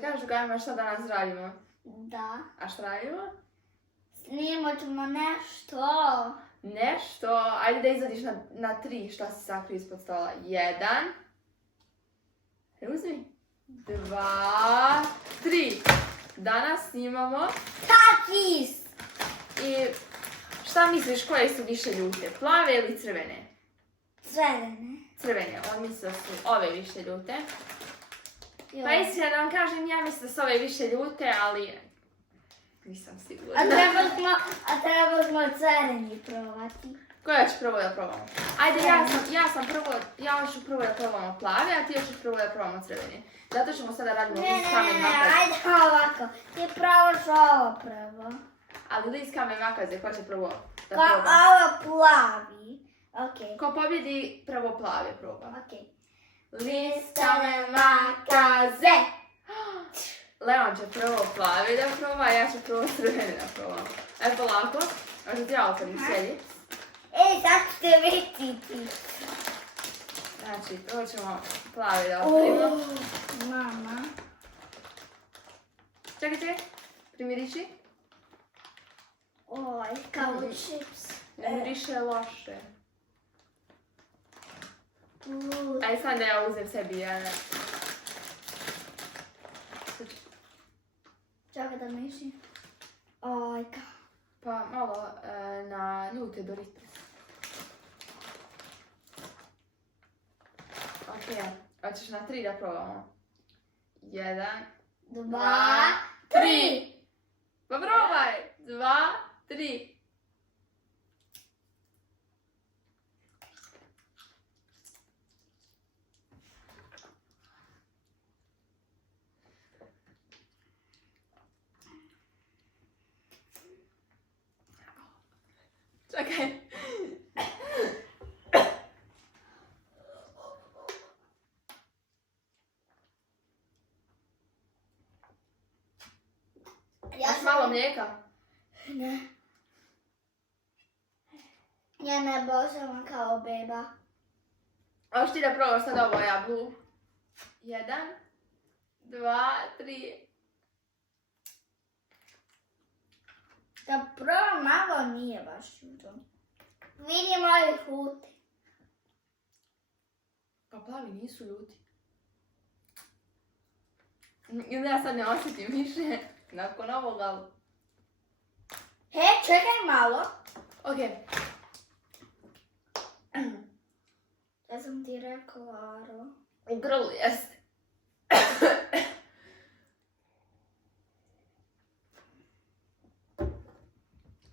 Hoće kažeš drugarima šta danas radimo? Da. A šta radimo? Snimat ćemo nešto. Nešto, ajde da izvadiš na 3 šta si sakrio ispod stola. 1. Uzmi. 2, 3. Danas snimamo. Takis! I šta misliš koje su više ljute? Plave ili crvene? Crvene. Crvene, on misli da su ove više ljute. Joj. Pa iskreno da vam kažem, ja mislim da su ove više ljute, ali nisam sigurna. A treba smo crveni probati. Koja ću prvo da probamo? Ajde, ja ću prvo da probamo plave, a ti ćeš prvo da probamo crvene. Zato ćemo sada radimo list kamen makaze. Ajde ovako. Ti probaš ovo prvo. Ali list kamen makaze, ko će prvo da Kao proba? ovo plavi. Okej. Ko pobjedi, prvo plave proba. Okej. List kamen makaze! Leon će prvo plave da proba, a ja ću prvo crvene da probam. Ajde polako, možda ti ja otvorim sjedi. Ej, sad ćete vidjeti. Znači, prvo ćemo plave da otvorimo. Mama. Čekajte, primiriši. Oj, kao čips. Ne miriše loše. Uuu. Ajde sad da ja uzem sebi jedan. Čekaj da miši. Oj, kao. Pa malo na ljute Doritos. Ok, hoćeš na 3 da probamo. 1, 2, 3. Pa probaj! 2, 3. Čekaj. Još malo mlijeka? Ne. Ja ne božavam kao beba. Hoćeš ti da probaš sad ovo jabu? 1, 2, 3. Da probam malo nije baš ljuto. Vidim ovih ljuti. Pa plavi nisu ljuti. Ili ja sad ne osjetim više nakon ovoga. He, čekaj malo. Ok. Ja sam ti rekla, Aro. U grlu jeste.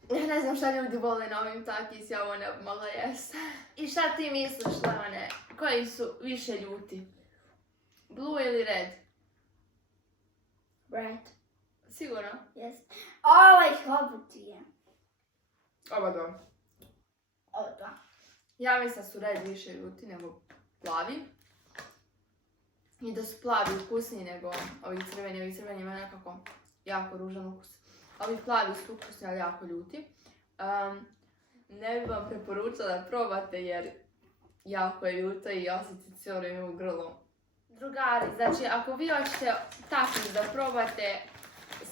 Ja ne znam šta ljudi vole na ovim takis, ja ovo ne bi mogla jesti. I šta ti misliš, Leone? Koji su više ljuti? Blue ili red? Red. Sigurno? Yes. Ovaj hobot je. Oba dva. Ovo dva. Ja mislim da su red više ljuti nego plavi. I da su plavi ukusniji nego ovi crveni. Ovi crveni imaju nekako jako ružan ukus. Ovi plavi su ukusni, ali jako ljuti. Ne bih vam preporučila da probate jer jako je ljuto i osjetite cijelo vrijeme u grlu. Drugari, znači ako vi hoćete takvi da probate,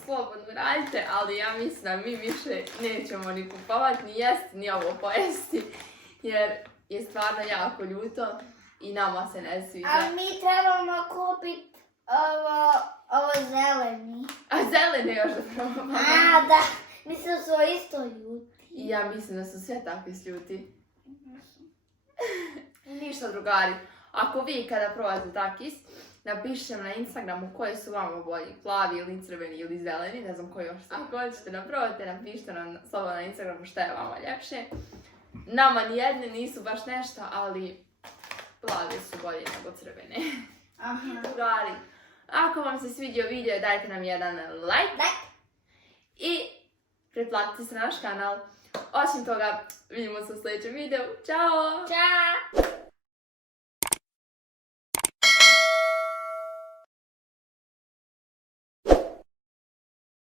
slobodno radite, ali ja mislim da mi više nećemo ni kupovati, ni jesti, ni ovo pojesti. Jer je stvarno jako ljuto i nama se ne sviđa. Ali mi trebamo kupiti ovo zeleni. A zelene još da probamo. A, da. Mislim da su isto ljuti. I ja mislim da su sve takvi ljuti. Ništa drugari. Ako vi kada probate takis, napišite na Instagramu koji su vama bolji, plavi ili crveni ili zeleni, ne znam koji još su. Ako hoćete da probate, napišite nam slobodno na Instagramu šta je vama ljepše. Nama nijedne nisu baš nešto, ali plavi su bolji nego crvene. Aha. Drugari, ako vam se svidio video, dajte nam jedan like. I pretplatite se na naš kanal. Osim toga, vidimo se u sljedećem videu. Ćao! Ćao!